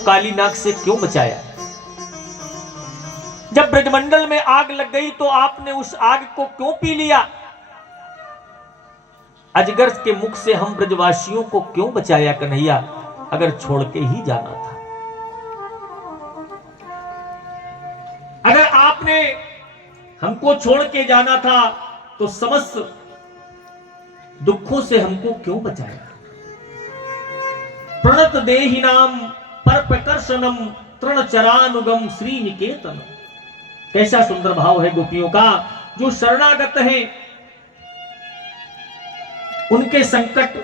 काली नाग से क्यों बचाया? जब ब्रजमंडल में आग लग गई तो आपने उस आग को क्यों पी लिया? अजगर के मुख से हम ब्रजवासियों को क्यों बचाया कन्हैया, अगर छोड़ के ही जाना था? अगर आपने हमको छोड़ के जाना था तो समस्त दुखों से हमको क्यों बचाया? प्रणत देहि नाम पर प्रकर्षणम तृण चरानुगम श्री निकेतन। कैसा सुंदर भाव है गोपियों का। जो शरणागत हैं उनके संकट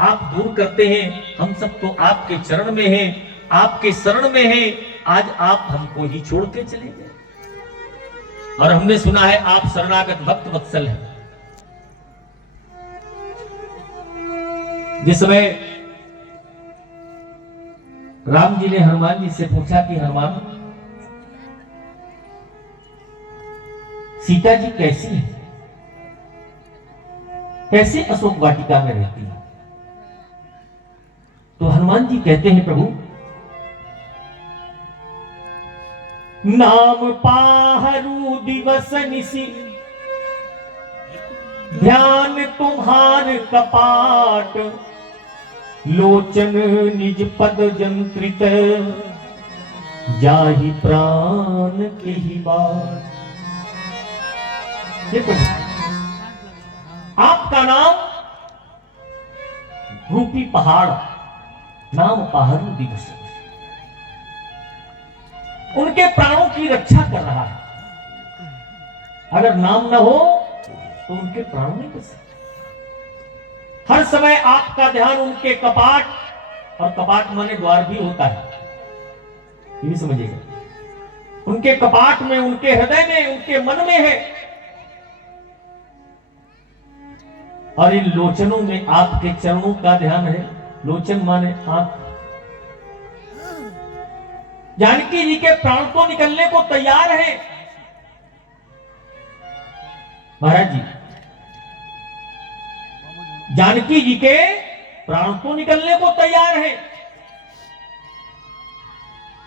आप दूर करते हैं। हम सब तो आपके चरण में हैं, आपके शरण में हैं। आज आप हमको ही छोड़ के चले गए। और हमने सुना है आप शरणागत भक्त वत्सल हैं। जिस समय राम जी ने हनुमान जी से पूछा कि हनुमान, सीता जी कैसी है, कैसे अशोक वाटिका में रहती है? तो हनुमान जी कहते हैं, प्रभु नाम पाहरू दिवस निसी, ध्यान तुम्हार कपाट, लोचन निज पद जंत्रित, जाहि प्राण के ही बात। देखो आपका नाम रूपी पहाड़, नाम पाहरू दिवस, उनके प्राणों की रक्षा कर रहा है। अगर नाम न हो तो उनके प्राण नहीं बच सकते। हर समय आपका ध्यान उनके कपाट, और कपाट माने द्वार भी होता है, ये भी समझिएगा, उनके कपाट में, उनके हृदय में, उनके मन में है। और इन लोचनों में आपके चरणों का ध्यान है। लोचन माने आंख। जानकी जी के प्राण तो निकलने को तैयार है महाराज जी, जानकी जी के प्राण तो निकलने को तैयार है,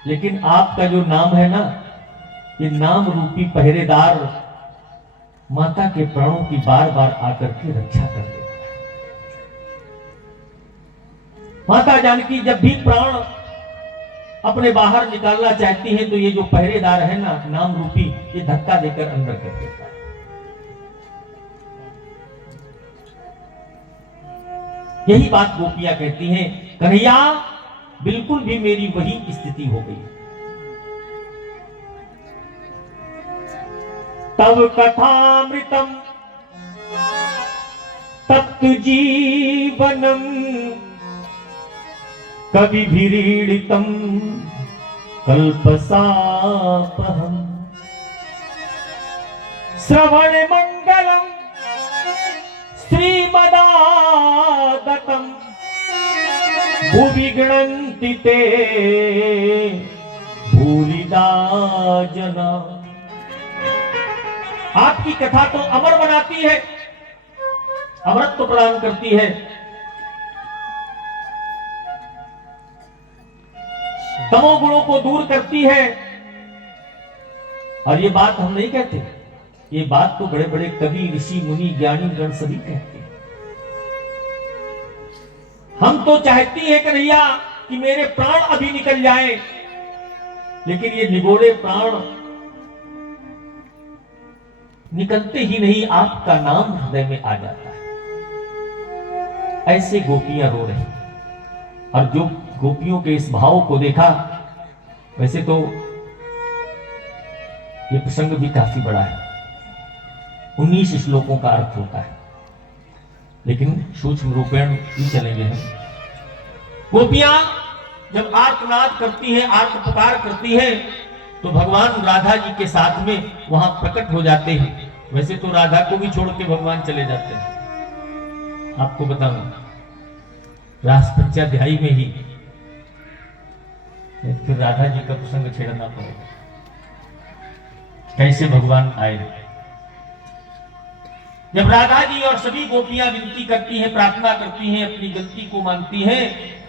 लेकिन आपका जो नाम है ना, ये नाम रूपी पहरेदार माता के प्राणों की बार बार आकर के रक्षा कर देता है। माता जानकी जब भी प्राण अपने बाहर निकालना चाहती हैं तो ये जो पहरेदार है ना, नाम रूपी, ये धक्का देकर अंदर कर देता है। यही बात गोपियां कहती हैं, कन्हैया बिल्कुल भी मेरी वही स्थिति हो गई। तब कथामृतम तप्त जीवनम कवि भिरीडितम कल्पसापहम श्रवण मंगलम श्रीमदागतम भुवि गणन्ति ते भूरिदा जना। आपकी कथा तो अमर बनाती है, अमरत्व प्रदान करती है। तमोगुणों को दूर करती है। और ये बात हम नहीं कहते, ये बात तो बड़े बड़े कवि, ऋषि, मुनि, ज्ञानी गण सभी कहते हैं। हम तो चाहती है कन्हैया कि मेरे प्राण अभी निकल जाएं, लेकिन ये निगोड़े प्राण निकलते ही नहीं, आपका नाम हृदय में आ जाता है। ऐसे गोपियां रो रही। और जो गोपियों के इस भाव को देखा, वैसे तो ये प्रसंग भी काफी बड़ा है, 19 श्लोकों का अर्थ होता है, लेकिन सूक्ष्म रूपेण ही चलेंगे हम। गोपियां जब आर्तनाद करती हैं, आर्त पुकार करती हैं, तो भगवान राधा जी के साथ में वहां प्रकट हो जाते हैं। वैसे तो राधा को भी छोड़ के भगवान चले जाते हैं। आपको बताऊं, रास पंचाध्यायी में ही फिर राधा जी का प्रसंग छेड़ना पड़ेगा, कैसे भगवान आए। जब राधा जी और सभी गोपियां विनती करती हैं, प्रार्थना करती हैं, अपनी गलती को मानती हैं,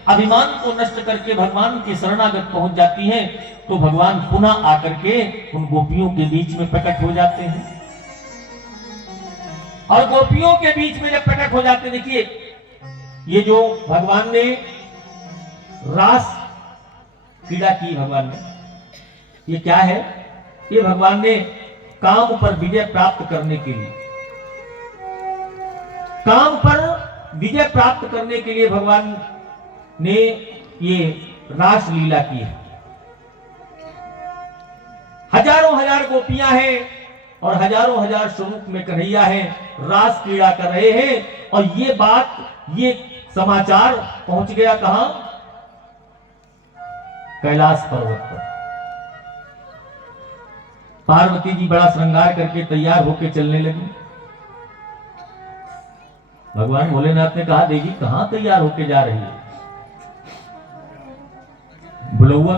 अभिमान को नष्ट करके भगवान के शरणागत पहुंच जाती हैं, तो भगवान पुनः आकर के उन गोपियों के बीच में प्रकट हो जाते हैं। और गोपियों के बीच में जब प्रकट हो जाते, देखिए ये जो भगवान ने रास क्रीड़ा की, भगवान ने, ये क्या है? ये भगवान ने काम पर विजय प्राप्त करने के लिए, काम पर विजय प्राप्त करने के लिए भगवान ने ये रास लीला की है। हजारों हजार गोपियां हैं और हजारों हजार स्वरूप में कन्हैया है, रास क्रीड़ा कर रहे हैं। और ये बात, ये समाचार पहुंच गया कहां? कैलाश पर्वत पर। पार्वती जी बड़ा श्रृंगार करके तैयार होकर चलने लगी। भगवान भोलेनाथ ने कहा, देवी कहां तैयार होके जा रही है?